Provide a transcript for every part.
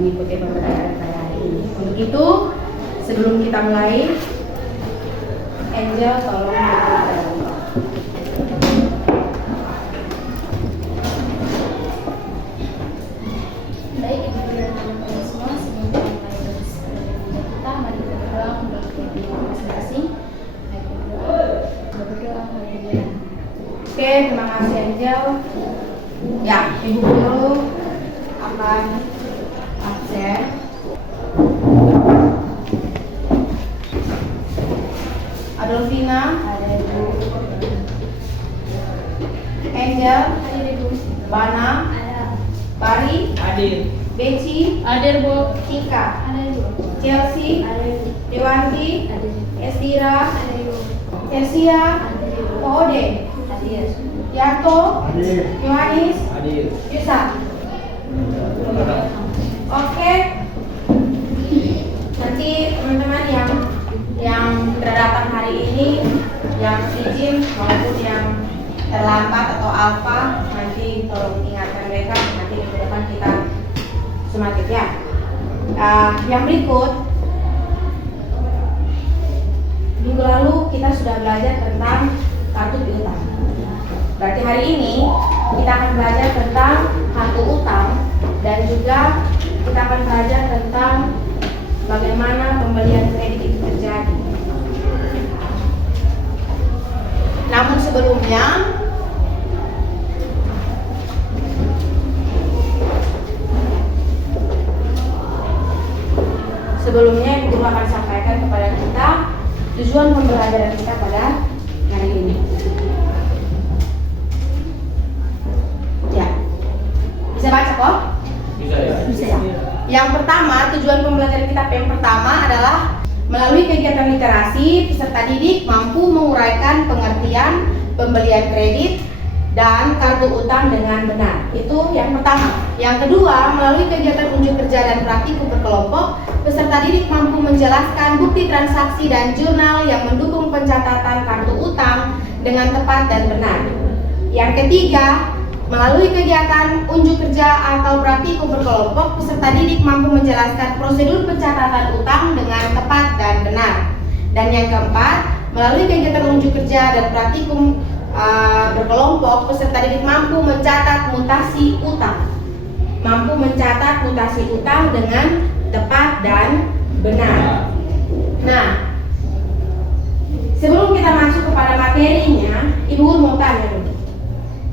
mengikuti pembelajaran pada hari ini. Untuk itu, sebelum kita mulai, Angel tolong berdoa. Baik, Ibu Guru dan teman-teman semua, sebelum kita mulai kita, mari kita berdoa untuk kepentingan masing-masing. Baik, berdoa, haleluya. Oke, terima kasih Angel. Ya, Ibu Guru akan absen. Adolfina, Ada Ibu. Angel, Ada Ibu. Bana, Ada. Bari, Hadir. Beci, Hadir, Bu. Tika, Ada Ibu. Chelsea, Ada Ibu. Dewanti, Ada Ibu. Estira, Ada Ibu. Tersia, Ada Ibu. Ode, Hadir. Yanto, Hadir. Yohanis, Hadir. Yusa. Oke. Nanti teman-teman yang berdatang hari ini, yang izin maupun yang terlambat atau alfa, nanti tolong ingatkan mereka, nanti minggu depan kita semakin ya. Yang berikut, minggu lalu kita sudah belajar tentang kartu piutang. Berarti hari ini kita akan belajar tentang kartu utang dan juga kita akan belajar tentang bagaimana pembelian kredit itu terjadi. Namun sebelumnya Ibu Guru akan sampaikan kepada kita tujuan pembelajaran kita pada hari ini. Ya, bisa baca kok? Bisa ya? Bisa. Yang pertama, tujuan pembelajaran kita yang pertama adalah melalui kegiatan literasi, peserta didik mampu menguraikan pengertian pembelian kredit dan kartu utang dengan benar. Itu yang pertama. Yang kedua, melalui kegiatan unjuk kerja dan praktikum berkelompok, peserta didik mampu menjelaskan bukti transaksi dan jurnal yang mendukung pencatatan kartu utang dengan tepat dan benar. Yang ketiga, melalui kegiatan unjuk kerja atau praktikum berkelompok, peserta didik mampu menjelaskan prosedur pencatatan utang dengan tepat dan benar. Dan yang keempat, melalui kegiatan unjuk kerja dan praktikum berkelompok, peserta didik mampu mencatat mutasi utang. Mampu mencatat mutasi utang dengan tepat dan benar. Nah, sebelum kita masuk kepada materinya, Ibu Guru mau tanya dulu.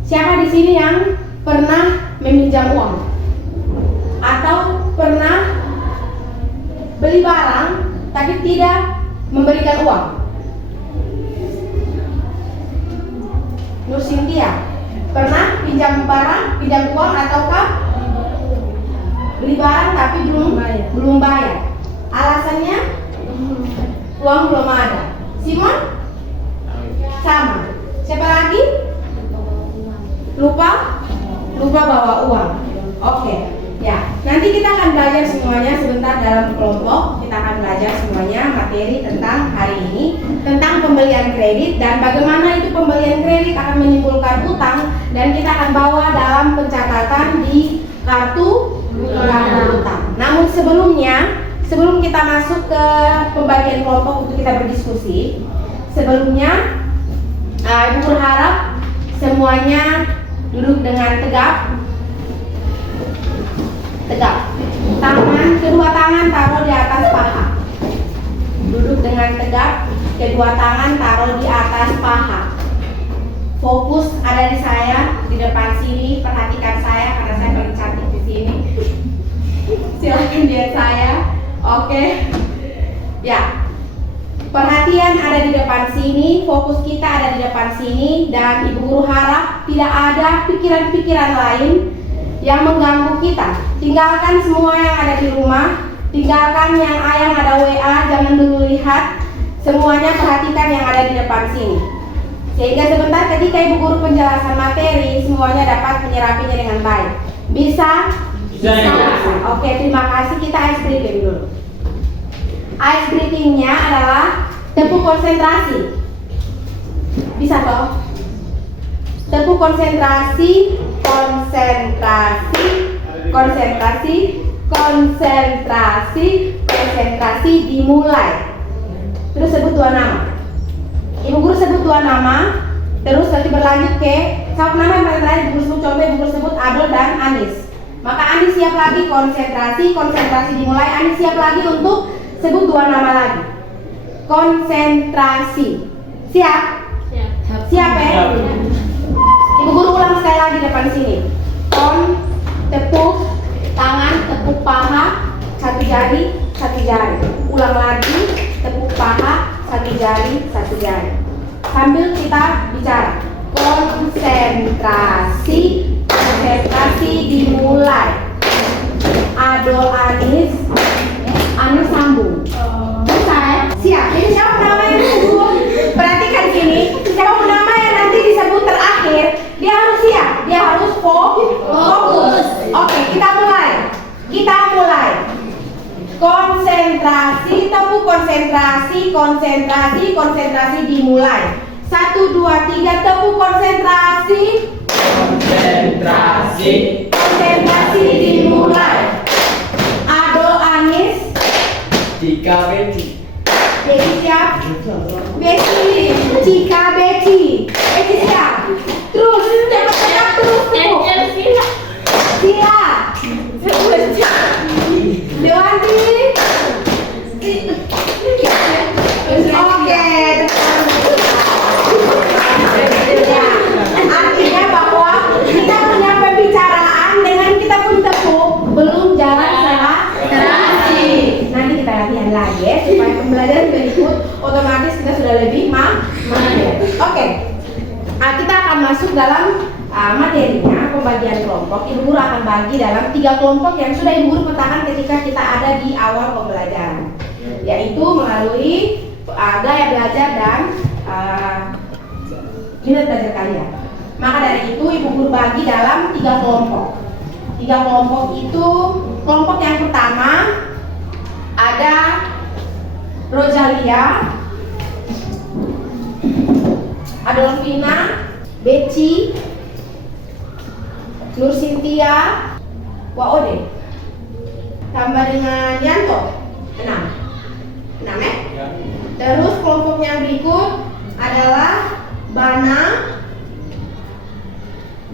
Siapa di sini yang pernah meminjam uang atau pernah beli barang tapi tidak memberikan uang? Nur Cynthia, pernah pinjam barang, pinjam uang ataukah beli barang tapi belum bayar? Alasannya uang belum ada. Simon? Sama. Siapa lagi? Lupa bawa uang. Oke. Ya, nanti kita akan belajar semuanya sebentar dalam kelompok. Kita akan belajar semuanya materi tentang hari ini, tentang pembelian kredit dan bagaimana itu pembelian kredit akan menimbulkan utang, dan kita akan bawa dalam pencatatan di kartu utang. Namun sebelum kita masuk ke pembagian kelompok untuk kita berdiskusi, sebelumnya Ibu berharap semuanya duduk dengan tegap. Kedua tangan taruh di atas paha. Duduk dengan tegap, kedua tangan taruh di atas paha. Fokus ada di saya, di depan sini. Perhatikan saya karena saya paling cantik di sini. Silakan lihat saya. Oke. Ya. Perhatian ada di depan sini, fokus kita ada di depan sini, dan Ibu Guru harap tidak ada pikiran-pikiran lain yang mengganggu kita. Tinggalkan semua yang ada di rumah, tinggalkan yang ada WA, jangan dulu lihat. Semuanya perhatikan yang ada di depan sini. Sehingga sebentar ketika Ibu Guru penjelasan materi, semuanya dapat menyerapinya dengan baik. Bisa? Bisa. Oke, terima kasih. Kita ice breathing dulu. Ice breathingnya adalah tepuk konsentrasi. Bisa toh? Tepuk konsentrasi. konsentrasi dimulai. Terus sebut dua nama. Ibu guru sebut dua nama, terus nanti berlanjut ke satu nama yang paling terakhir. Ibu guru sebut contoh, ibu guru sebut Adol dan Anis. Maka Anis siap lagi konsentrasi dimulai. Anis siap lagi untuk sebut dua nama lagi. Konsentrasi. Siap? Siap ya? Ibu guru ulang sekali lagi depan sini. Tepuk tangan, tepuk paha, satu jari. Ulang lagi, tepuk paha, satu jari. Sambil kita bicara. Konsentrasi dimulai. Adol, Anis sambung. Bisa ya? Siap. Ini siapa namanya dulu? Perhatikan sini. Siapa nama yang nanti disebut terakhir, dia harus siap. Dia harus fokus. Oke, kita mulai. Konsentrasi, tepuk konsentrasi dimulai. 1, 2, 3, tepuk konsentrasi dimulai. Adol, Anis, Beci siap? Cika, Beci siap? Terus, cepat terus tepuk. Sila, Dewanti. Oke. Artinya bahwa kita punya pembicaraan dengan kita pun tepuk, belum jalan serasi. Nanti kita latihan lagi ya, supaya pembelajaran berikut otomatis kita sudah lebih mahir. Oke. Kita akan masuk dalam materinya, pembagian kelompok. Ibu guru akan bagi dalam 3 kelompok yang sudah ibu guru petakan ketika kita ada di awal pembelajaran, yaitu melalui gaya belajar dan minat belajar kalian. Maka dari itu ibu guru bagi dalam 3 kelompok. 3 kelompok itu, kelompok yang pertama ada Rojalia, Adolfina, Beci, Nur Cynthia, Waode, tambah dengan Yanto, 6 ya? Terus kelompok yang berikut adalah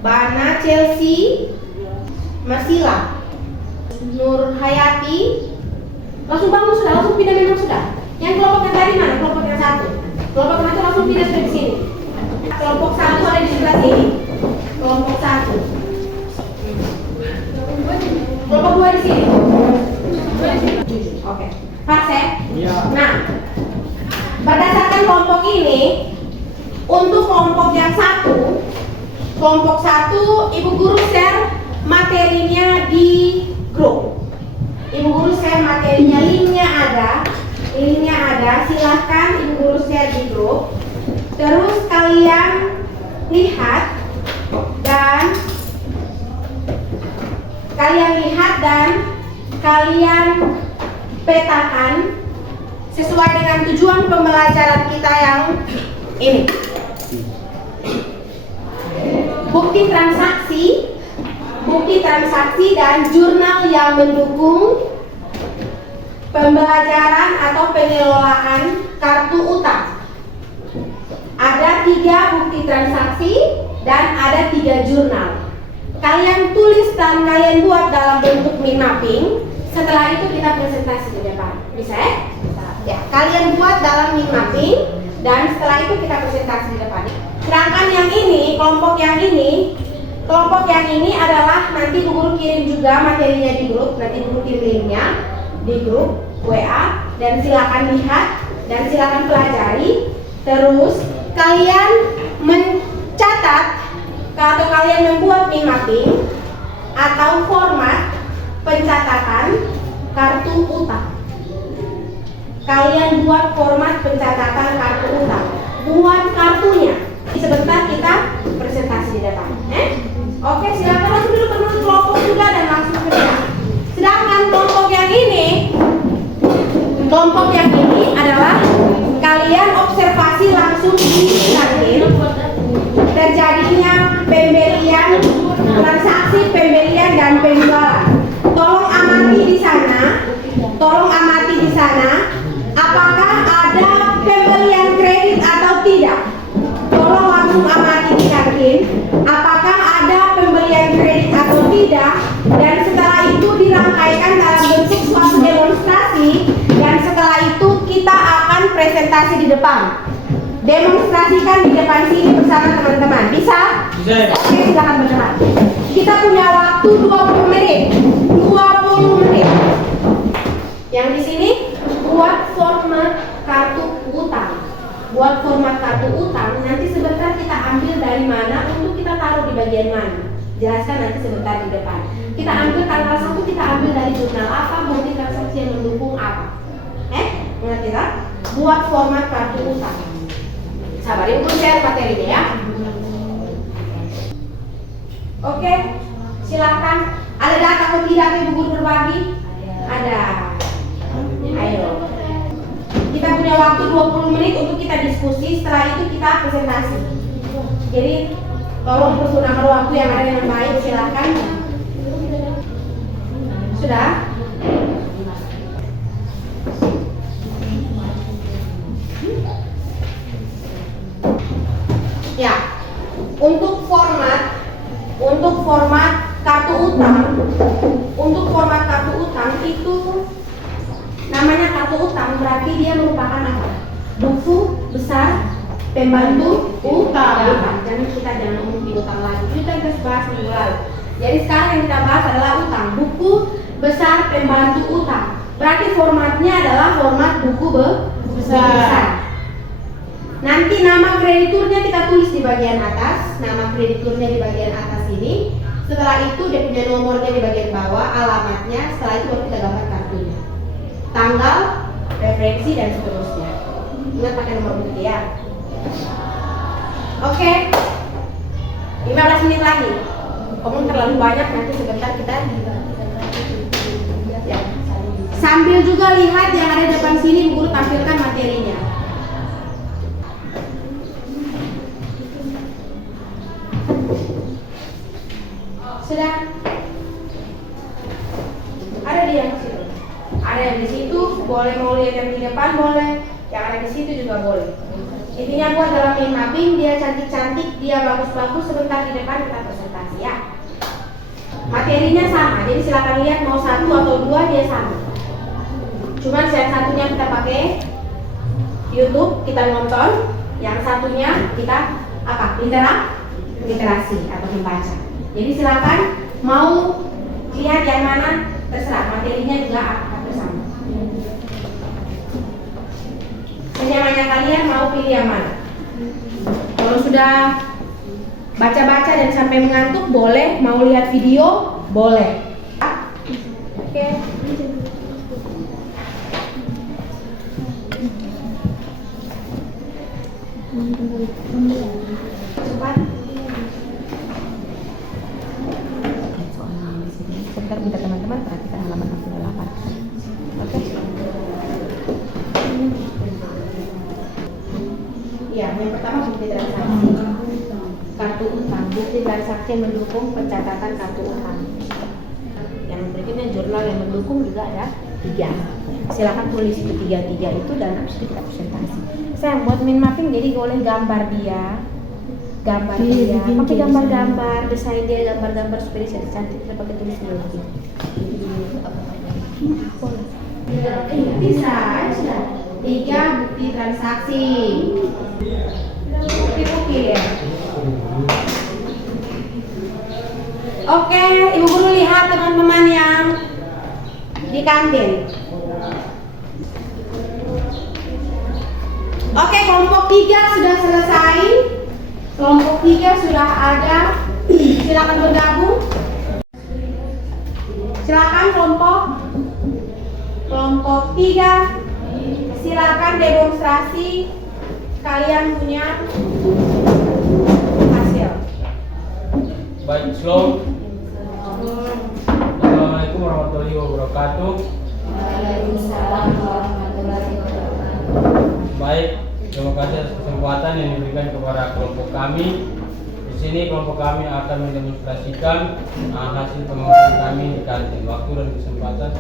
Bana, Chelsea, Masila, Nur Hayati. Langsung bangun sudah, langsung pindah memang sudah. Yang kelompok yang tadi mana? Kelompok yang 1. Kelompok yang 1 langsung pindah sudah di sini. Kelompok 1 ada di sebelah sini. Kelompok 1. Kelompok 2 di sini. Oke. Pas ya? Iya. Nah, berdasarkan kelompok ini, untuk kelompok yang 1, kelompok 1 ibu guru share materinya di grup. Ibu guru share materinya, linknya ada, silahkan ibu guru share di grup. Terus kalian lihat dan kalian petakan sesuai dengan tujuan pembelajaran kita yang ini. Bukti transaksi dan jurnal yang mendukung pembelajaran atau pengelolaan kartu utang. Ada 3 bukti transaksi dan ada 3 jurnal. Kalian tulis dan kalian buat dalam bentuk mind mapping. Setelah itu kita presentasi di depan. Bisa ya? Ya, kalian buat dalam mind mapping dan setelah itu kita presentasi di depan. Sedangkan yang ini, kelompok yang ini adalah nanti ibu guru kirim juga materinya di grup. Nanti ibu guru kirim linknya di grup WA dan silakan lihat dan silakan pelajari. Terus kalian mencatat atau kalian membuat mind mapping atau format pencatatan kartu utang. Kalian buat format pencatatan kartu utang. Buat kartunya. Sebentar kita presentasi di depan. Oke, silakan langsung dulu penulis kelompok juga dan langsung kerja. Sedangkan kelompok yang ini adalah kalian observasi langsung di kantin terjadinya pembelian, transaksi pembelian dan penjualan. Tolong amati di Tolong amati di sana, apakah ada pembelian kredit atau tidak? Tolong langsung amati di kantin, apakah ada pembelian kredit atau tidak? Dan setelah itu dirangkaikan dalam bentuk suatu demonstrasi, dan setelah itu kita akan presentasi di depan. Demonstrasikan di depan sini bersama teman-teman. Bisa? Bisa. Oke, silakan bergerak. Kita punya waktu 20 menit. 20 menit. Yang di sini buat format kartu utang. Buat format kartu utang, nanti sebentar kita ambil dari mana untuk kita taruh di bagian mana. Jelaskan nanti sebentar di depan. Kita ambil tanggal 1, kita ambil dari jurnal apa, bukti transaksi yang mendukung apa. Mengerti tak? Buat format kartu utang. Sabar, ibu share materinya ya. Oke, silakan. Ada data atau tidak ibu guru berbagi? Ada. Ayo. Kita punya waktu 20 menit untuk kita diskusi. Setelah itu kita presentasi. Jadi tolong pergunakan waktu yang ada dengan baik. Silakan. Sudah? Ya, untuk format kartu utang, itu namanya kartu utang, berarti dia merupakan apa? Buku besar pembantu utang. Jangan ngomong di utang lagi. Kita bahas minggu lalu. Jadi sekarang yang kita bahas adalah utang, buku besar pembantu utang. Berarti formatnya adalah format buku besar. Nanti nama krediturnya kita tulis di bagian atas, nama krediturnya di bagian atas ini. Setelah itu dia punya nomornya di bagian bawah, alamatnya. Setelah itu baru kita gambar kartunya, tanggal, referensi dan seterusnya. Ingat pakai nomor bukti ya. Oke, 15 menit lagi. Ngomong terlalu banyak, nanti sebentar kita ya. Sambil juga lihat yang ada di depan sini, guru tampilkan materinya. Sudah? Ada di yang situ. Ada yang di situ, boleh mau lihat yang di depan boleh, yang ada di situ juga boleh. Intinya buat dalam mind mapping, dia cantik-cantik, dia bagus-bagus, sebentar di depan kita presentasi ya. Materinya sama, jadi silakan lihat mau 1 atau 2 dia sama. Cuman yang satunya kita pakai YouTube, kita nonton, yang satunya kita apa? Literasi atau membaca. Jadi silakan mau lihat yang mana terserah, materinya juga akan bersama. Senyamannya kalian mau pilih yang mana? Kalau sudah baca-baca dan sampai mengantuk boleh, mau lihat video boleh. Oke. Cepat. Sebentar minta teman-teman perhatikan halaman 68. Oke. Ya, yang pertama bukti transaksi. Kartu utang, bukti transaksi yang mendukung pencatatan kartu utang. Yang berikutnya jurnal yang mendukung juga ada 3. Silakan tulis itu 3 itu dan habis itu kita presentasi. Saya buat mind mapping, jadi boleh gambar dia, pakai gambar-gambar, desain dia gambar-gambar supaya dia cantik, kita pakai tulis lagi. Bisa, sudah. 3 bukti transaksi. Bukti ya. Oke, ibu guru lihat teman-teman yang di kantin. Oke, kelompok 3 sudah selesai. Kelompok 3 sudah ada. Silakan bergabung. Silakan kelompok 3. Silakan demonstrasi. Kalian punya hasil. Baik, Shalom. Assalamualaikum warahmatullahi wabarakatuh. Waalaikumsalam warahmatullahi wabarakatuh. Baik, terima kasih atas kesempatan yang diberikan kepada kelompok kami. Di sini kelompok kami akan mendemonstrasikan hasil pengamatan kami di kantin. Waktu dan kesempatan.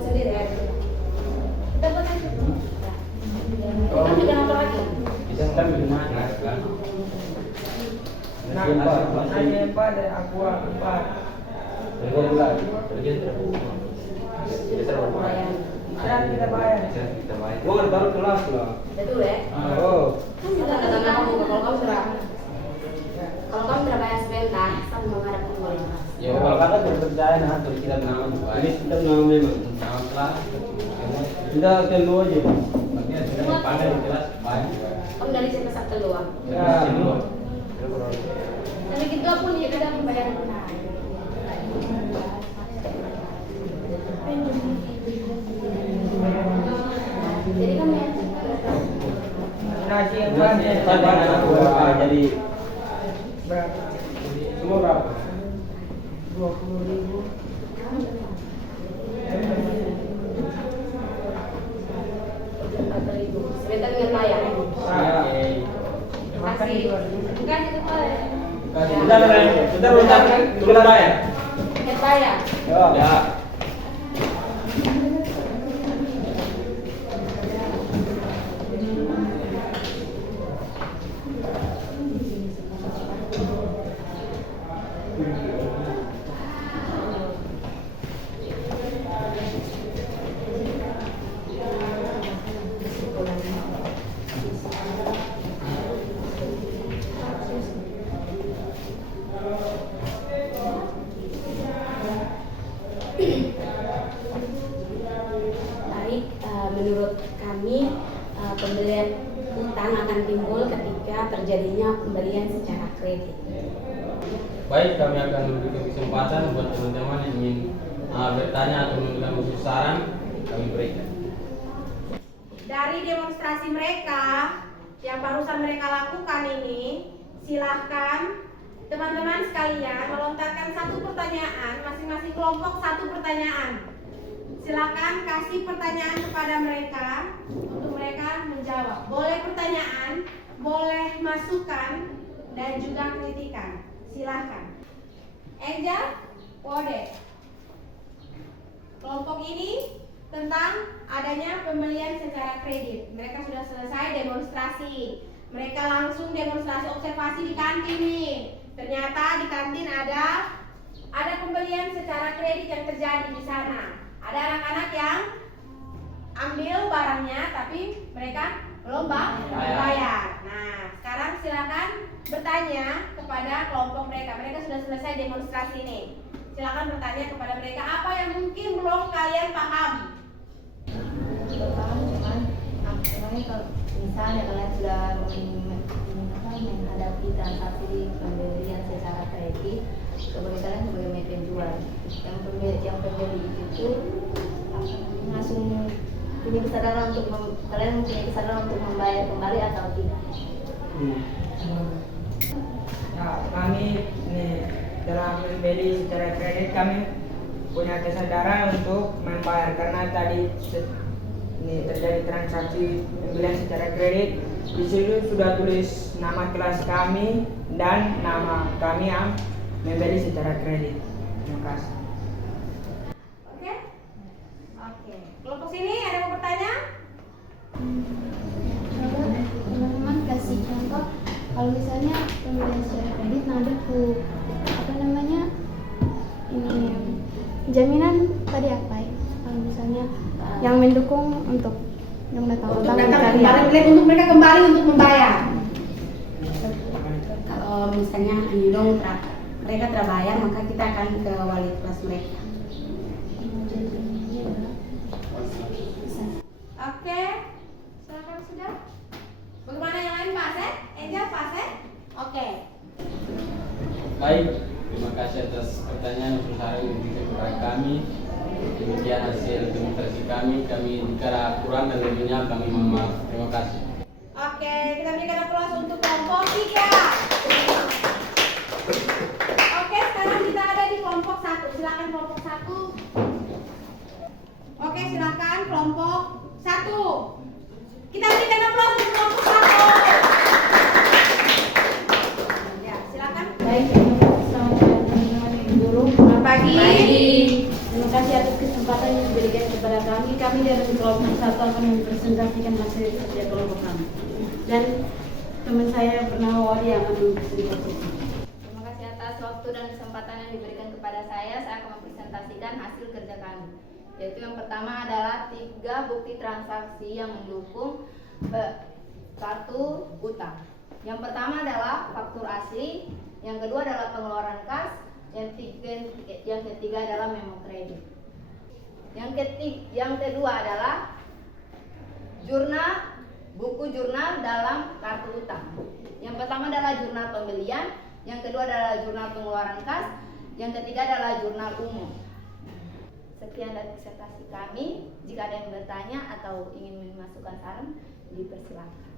buat sendiri ya. Dapat aja. Kita bikin apa lagi? Bisa kan gimana kan? Nanya empat dari aku empat. Sekarang kita bayar. Gua kan baru kelas lah. Betul ya? Oh. Kan kita katakan kamu kalau kamu sudah bayar sebentar, kamu menghadap ke mulai. Ya kalau kata berpercaya nah terus kita nama ini kita nama memang nama kelas. Kita telu aja. Makanya sudah dipanggil di kelas banyak. Kamu dari sini ke keluar. Ya. Jadi kita pun ya kita membayar benar. Jadi kan ya. Nasi empat. Jadi Berapa? semua berapa? 20.000. Sebentar dengan bayar. Makan di luar. Bukan itu boleh. Bentar, belum bayar. Dengan bayar. Ya. Baik, menurut kami pembelian utang akan timbul ketika terjadinya pembelian secara kredit. Baik, kami akan memberikan kesempatan buat teman-teman yang ingin bertanya atau memberikan usul saran, kami berikan. Dari demonstrasi mereka yang barusan mereka lakukan ini, silahkan teman-teman sekalian melontarkan satu pertanyaan, masing-masing kelompok satu pertanyaan. Silakan kasih pertanyaan kepada mereka untuk mereka menjawab. Boleh pertanyaan, boleh masukan, dan juga kritikan. Silakan. Angel, Wode. Kelompok ini tentang adanya pembelian secara kredit. Mereka sudah selesai demonstrasi. Mereka langsung demonstrasi observasi di kantin nih. Ternyata di kantin ada pembelian secara kredit yang terjadi di sana. Ada anak-anak yang ambil barangnya tapi mereka belum bayar. Nah, sekarang silakan bertanya kepada kelompok mereka. Mereka sudah selesai demonstrasi ini. Silakan bertanya kepada mereka apa yang mungkin belum kalian paham. Paham, cuman kalau misalnya kalian sudah menghadapi transaksi pembelian secara kredit, kemudian kalian sebagai penjual, yang pembeli itu langsung punya kesadaran untuk kalian mempunyai kesadaran untuk membayar kembali atau tidak? Ya, kami nih dalam membeli secara kredit kami punya kesadaran untuk membayar karena tadi ini terjadi transaksi pembelian secara kredit. Di situ sudah tulis nama kelas kami dan nama kami yang membeli secara kredit. Terima kasih. Oke? Oke. Kelompok sini ada yang mau bertanya? Coba teman-teman kasih contoh kalau misalnya pembelian secara kredit ada apa namanya ini jaminan tadi apa ya, kalau misalnya yang mendukung untuk yang datang Untuk untuk mereka kembali untuk membayar. Kalau misalnya mereka terbayar, maka kita akan ke wali kelas mereka. Oke. Silakan sudah. Bagaimana yang lain Pak Asep? Angel, Pak Asep? Oke. Baik, terima kasih atas pertanyaan yang sudah diberikan kepada kami. Demikian hasil demonstrasi kami. Jika kurang dan lebihnya kami mohon maaf. Terima kasih. Oke, kita berikan aplaus untuk kelompok 3. Oke, sekarang kita ada di kelompok 1. Silakan kelompok 1. Oke, silakan kelompok 1. Kita berikan aplaus untuk kelompok 1. Ya, silakan. Baik, selamat pagi teman-teman ibu guru. Selamat pagi. Terima kasih atas kesempatan kesempatan yang diberikan kepada kami. Kami dari kelompok 1 akan mempresentasikan hasil kerja kelompok kami. Dan teman saya Purnawa Wadi akan mempresentasikan. Terima kasih atas waktu dan kesempatan yang diberikan kepada saya. Saya akan mempresentasikan hasil kerja kami. Yaitu yang pertama adalah 3 bukti transaksi yang mendukung kartu utang. Yang pertama adalah faktur asli, yang kedua adalah pengeluaran kas, yang ketiga adalah memo kredit. Yang kedua adalah buku jurnal dalam kartu utang. Yang pertama adalah jurnal pembelian, yang kedua adalah jurnal pengeluaran kas, yang ketiga adalah jurnal umum. Sekian dari presentasi kami. Jika ada yang bertanya atau ingin memasukkan saran, dipersilakan.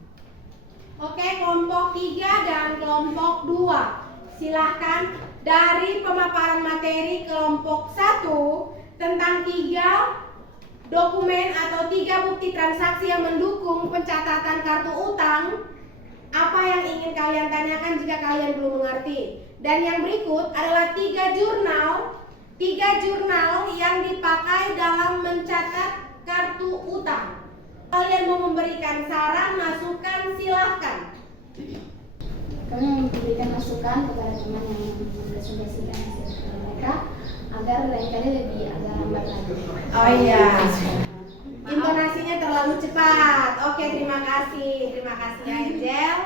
Oke, kelompok 3 dan kelompok 2. Silahkan dari pemaparan materi kelompok 1 tentang 3 dokumen atau 3 bukti transaksi yang mendukung pencatatan kartu utang. Apa yang ingin kalian tanyakan jika kalian belum mengerti? Dan yang berikut adalah 3 jurnal yang dipakai dalam mencatat kartu utang. Kalian mau memberikan saran, masukan, silahkan. Kami memberikan masukan kepada teman yang mempresentasikan hasil kerja mereka agar lain kali lebih agak lambat lagi. Oh iya, intonasinya terlalu cepat. Oke, terima kasih ya Angel.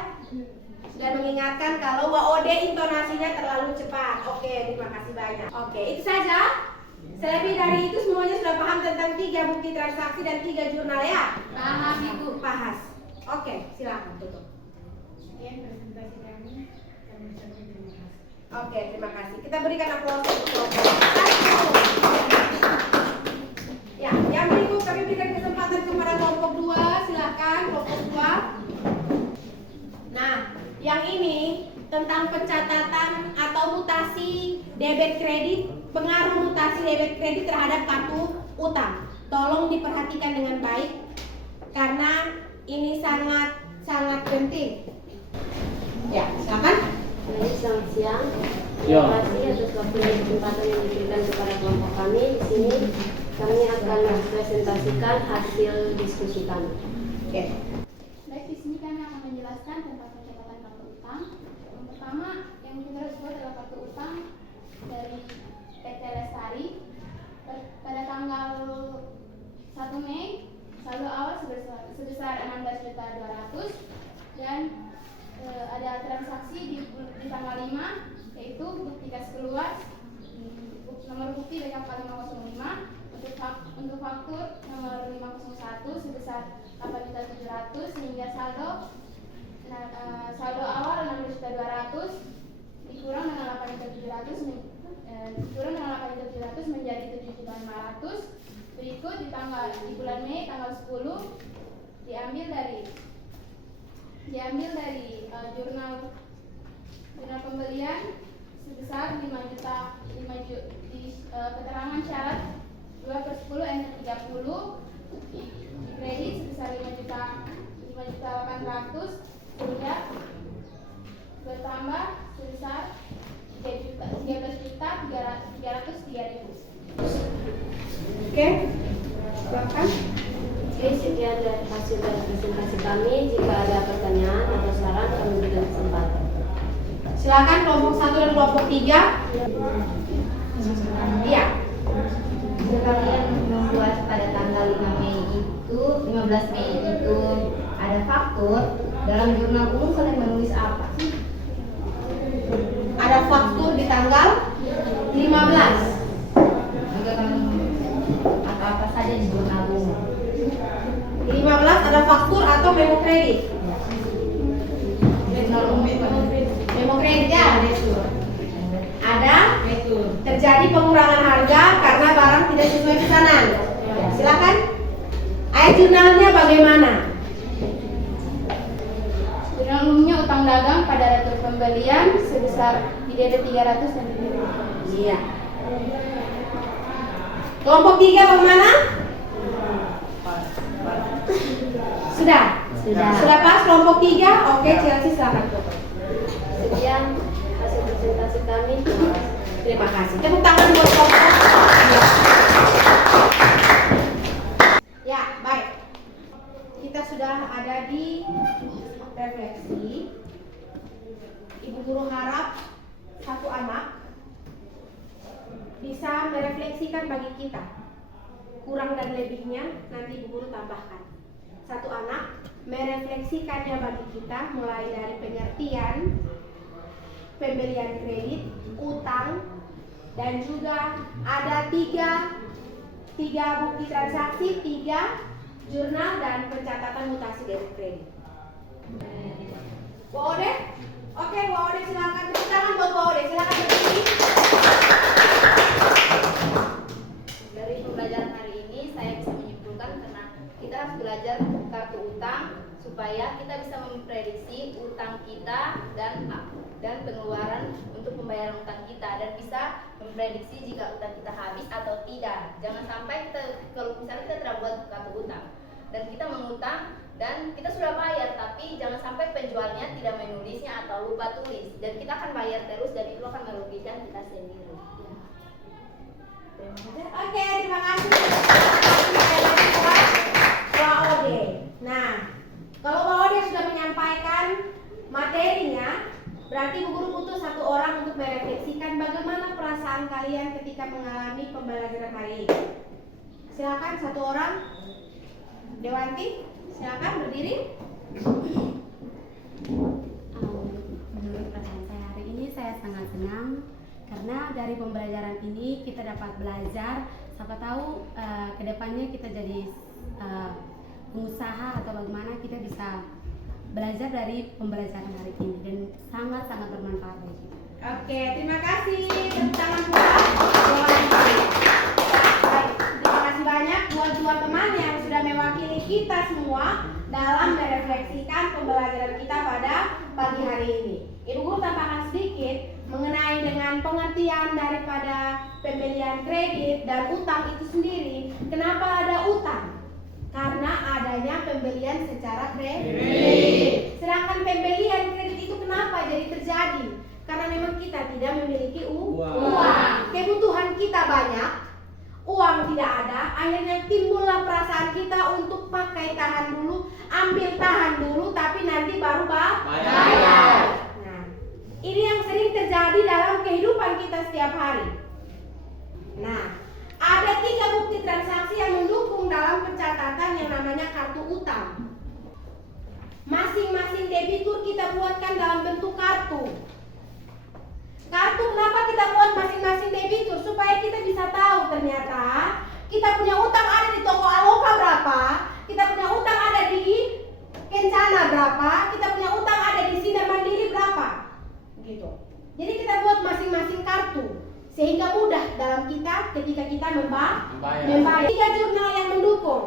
Sudah mengingatkan kalau WOD intonasinya terlalu cepat. Oke, terima kasih banyak. Oke, itu saja. Selebih dari itu semuanya sudah paham tentang 3 bukti transaksi dan 3 jurnal ya? Paham Ibu. Pahas. Oke, silakan tutup. Oke, terima kasih. Kita berikan aplaus untuk kelompok 1. Ya, yang berikut kami berikan kesempatan kepada kelompok 2. Silakan kelompok 2. Nah, yang ini tentang pencatatan atau mutasi debit kredit, pengaruh mutasi debit kredit terhadap kartu utang. Tolong diperhatikan dengan baik karena ini sangat penting. Ya, silakan. Baik, selamat siang. Ya. Terima kasih atas waktu dan kesempatan yang diberikan kepada kelompok kami. Di sini kami akan mempresentasikan hasil diskusi kami. Oke. Baik, di sini kami akan menjelaskan tentang pencatatan kartu utang. Yang pertama yang kita harus buat adalah kartu utang dari PT Lestari pada tanggal 1 Mei saldo awal sebesar 16.200.000 dan ada transaksi di tanggal 5 yaitu bukti kas keluar nomor bukti BKK 505 untuk faktur nomor 501 sebesar 8.700.000 sehingga saldo awal 16.200.000 dikurang dengan 8.700 menjadi 7.500.000. Berikut di bulan Mei tanggal 10 diambil dari jurnal pembelian sebesar 5 juta keterangan syarat 2/10 NT30 di kredit sebesar 5.800.000 sehingga bertambah sebesar 13.303.000. Oke. Silakan. Oke, sekian dari hasil dari presentasi kami. Jika ada pertanyaan atau saran, kami berikan kesempatan. Silakan kelompok 1 dan kelompok 3. Iya. Kalian membuat pada tanggal 15 Mei itu ada faktur. Dalam jurnal umum kalian menulis apa? Ada faktur di tanggal 15. Atau apa saja di jurnal umum? 15 ada faktur atau memo kredit. Jurnal umum Memo kredit ya. Ada terjadi pengurangan harga karena barang tidak sesuai pesanan. Silakan. Ayat jurnalnya bagaimana? Jurnal umumnya utang dagang pada retur pembelian sebesar IDD 300 dan Iya. Kelompok 3 bagaimana? Sudah. Sudah pas kelompok 3? Oke, Chelsea silakan tutup. Sekian hasil presentasi kami. Terima kasih. Tepuk tangan buat kelompok. Ya, baik. Kita sudah ada di refleksi. Ibu guru harap satu anak bisa merefleksikan bagi kita. Kurang dan lebihnya nanti ibu guru tambahkan. Satu anak merefleksikannya bagi kita mulai dari pengertian, pembelian kredit, utang, dan juga ada tiga bukti transaksi, 3 jurnal dan pencatatan mutasi debit kredit. Bu Ode? Oke, Bu Ode silakan tepuk tangan buat Bu Ode, silakan berdiri. Dari pembelajaran hari ini saya bisa menyimpulkan karena kita harus belajar kartu utang supaya kita bisa memprediksi utang kita dan pengeluaran untuk pembayaran utang kita dan bisa memprediksi jika utang kita habis atau tidak. Jangan sampai kalau misalnya kita tidak buat kartu utang dan kita mengutang dan kita sudah bayar tapi jangan sampai penjualnya tidak menulisnya atau lupa tulis dan kita akan bayar terus dan itu akan merugikan kita sendiri. Oke, terima kasih. Pak Ode. Nah, kalau Pak Ode sudah menyampaikan materinya, berarti Bu Guru butuh satu orang untuk merefleksikan bagaimana perasaan kalian ketika mengalami pembelajaran hari ini. Silakan satu orang. Dewanti, silakan berdiri. Menurut perasaan saya hari ini saya sangat senang karena dari pembelajaran ini kita dapat belajar, siapa tahu kedepannya kita jadi pengusaha atau bagaimana kita bisa belajar dari pembelajaran hari ini dan sangat-sangat bermanfaat bagi kita. Oke, terima kasih. Tepuk tangan buat Dewanti. Baik, terima kasih banyak buat dua teman yang sudah mewakili kita semua dalam merefleksikan pembelajaran kita pada pagi hari ini. Ibu Guru tambahkan sedikit mengenai dengan pengertian daripada pembelian kredit dan utang itu sendiri. Kenapa ada utang? Karena adanya pembelian secara kredit. Sedangkan pembelian kredit itu kenapa jadi terjadi? Karena memang kita tidak memiliki uang. Kebutuhan kita banyak, uang tidak ada, akhirnya timbullah perasaan kita untuk pakai tahan dulu, ambil tahan dulu, tapi nanti baru bayar. Nah, ini yang sering terjadi dalam kehidupan kita setiap hari. Nah, ada 3 bukti transaksi yang mendukung dalam pencatatan yang namanya kartu utang. Masing-masing debitur kita buatkan dalam bentuk kartu. Kartu kenapa kita buat masing-masing debitur? Supaya kita bisa tahu ternyata kita punya utang ada di toko Aloka berapa, kita punya utang ada di Kencana berapa, kita punya utang ada di Sinar Mandiri berapa, gitu. Jadi kita buat masing-masing kartu sehingga mudah dalam kita ketika kita membayar. 3 jurnal yang mendukung.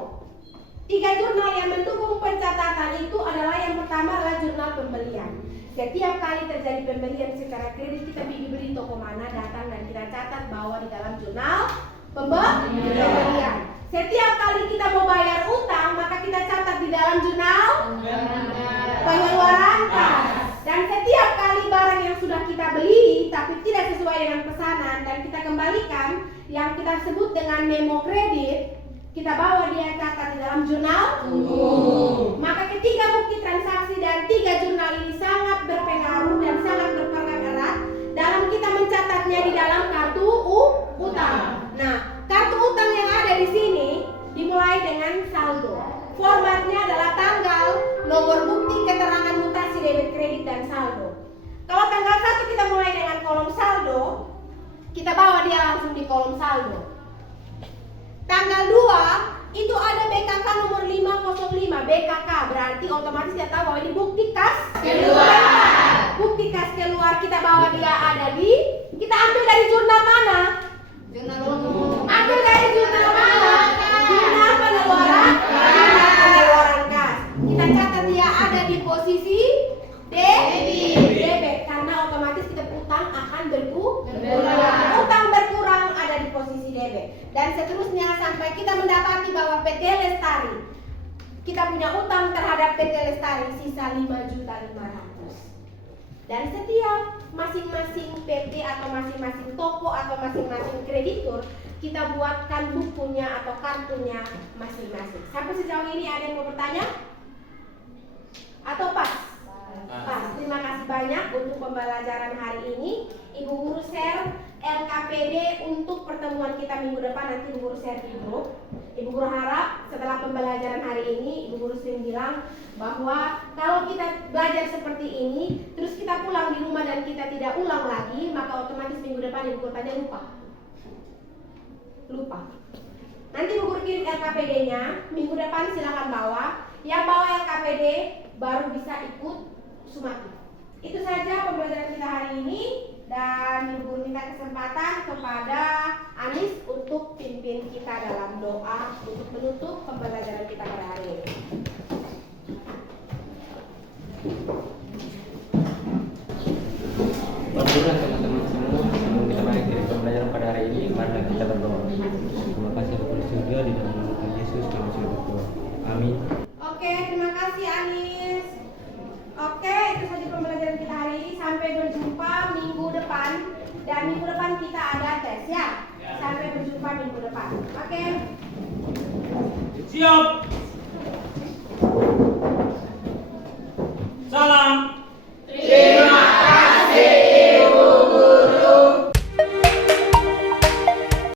3 jurnal yang mendukung pencatatan itu adalah yang pertama adalah jurnal pembelian. Setiap kali terjadi pembelian secara kredit kita diberi toko mana datang dan kita catat bahwa di dalam jurnal pembelian. Setiap kali kita mau bayar utang maka kita catat di dalam jurnal pengeluaran kas. Dan setiap kali barang yang sudah kita beli tapi tidak sesuai dengan pesanan dan kita kembalikan yang kita sebut dengan memo kredit, kita bawa dia catat di dalam jurnal. Maka ketiga bukti transaksi dan 3 jurnal ini sangat berpengaruh dan sangat berperan erat dalam kita mencatatnya di dalam kartu utang. Nah, kartu utang yang ada di sini dimulai dengan saldo. Formatnya adalah tanggal, nomor bukti keterangan mutasi debit kredit dan saldo. Kalau tanggal 1 kita mulai dengan kolom saldo, kita bawa dia langsung di kolom saldo. Tanggal 2 itu ada BKK nomor 505. BKK berarti otomatis kita tahu bahwa ini bukti kas keluar. Bukti kas keluar kita bawa dia ada di, kita ambil dari jurnal mana? Ambil dari jurnal mana? Jurnal pengeluaran. Jurnal pengeluaran kas. Kita catat dia ada di posisi debit karena otomatis kita utang akan berkurang. Utang berkurang ada di posisi debit. Dan seterusnya sampai kita mendapati bahwa PT Lestari, kita punya utang terhadap PT Lestari sisa 5.500.000. Dan setiap masing-masing PT atau masing-masing toko atau masing-masing kreditur kita buatkan bukunya atau kartunya masing-masing. Sampai sejauh ini ada yang mau bertanya? Atau pas? Pas. Terima kasih banyak untuk pembelajaran hari ini. Ibu Guru share LKPD untuk pertemuan kita minggu depan, nanti Ibu Guru share di grup. Ibu Guru harap setelah pembelajaran hari ini, Ibu Guru sering bilang bahwa kalau kita belajar seperti ini, terus kita pulang di rumah dan kita tidak ulang lagi, maka otomatis minggu depan Ibu Guru tanya lupa. Nanti Ibu Guru kirim LKPD-nya, minggu depan silakan bawa. Yang bawa LKPD baru bisa ikut sumatif. Itu saja pembelajaran kita hari ini, dan Ibu Guru minta kesempatan kepada Anis untuk pimpin kita dalam doa untuk menutup pembelajaran kita pada hari ini. Alhamdulillah teman-teman semua, sebelum kita mengakhiri pembelajaran pada hari ini, marilah kita berdoa. Terima kasih kepada surga di dalam nama Tuhan Yesus kami sudah berdoa. Amin. Oke, terima kasih Anis. Oke, itu saja pembelajaran kita hari ini. Sampai berjumpa minggu depan, dan minggu depan kita ada tes ya. Sampai berjumpa minggu depan. Oke. Siap. Salam.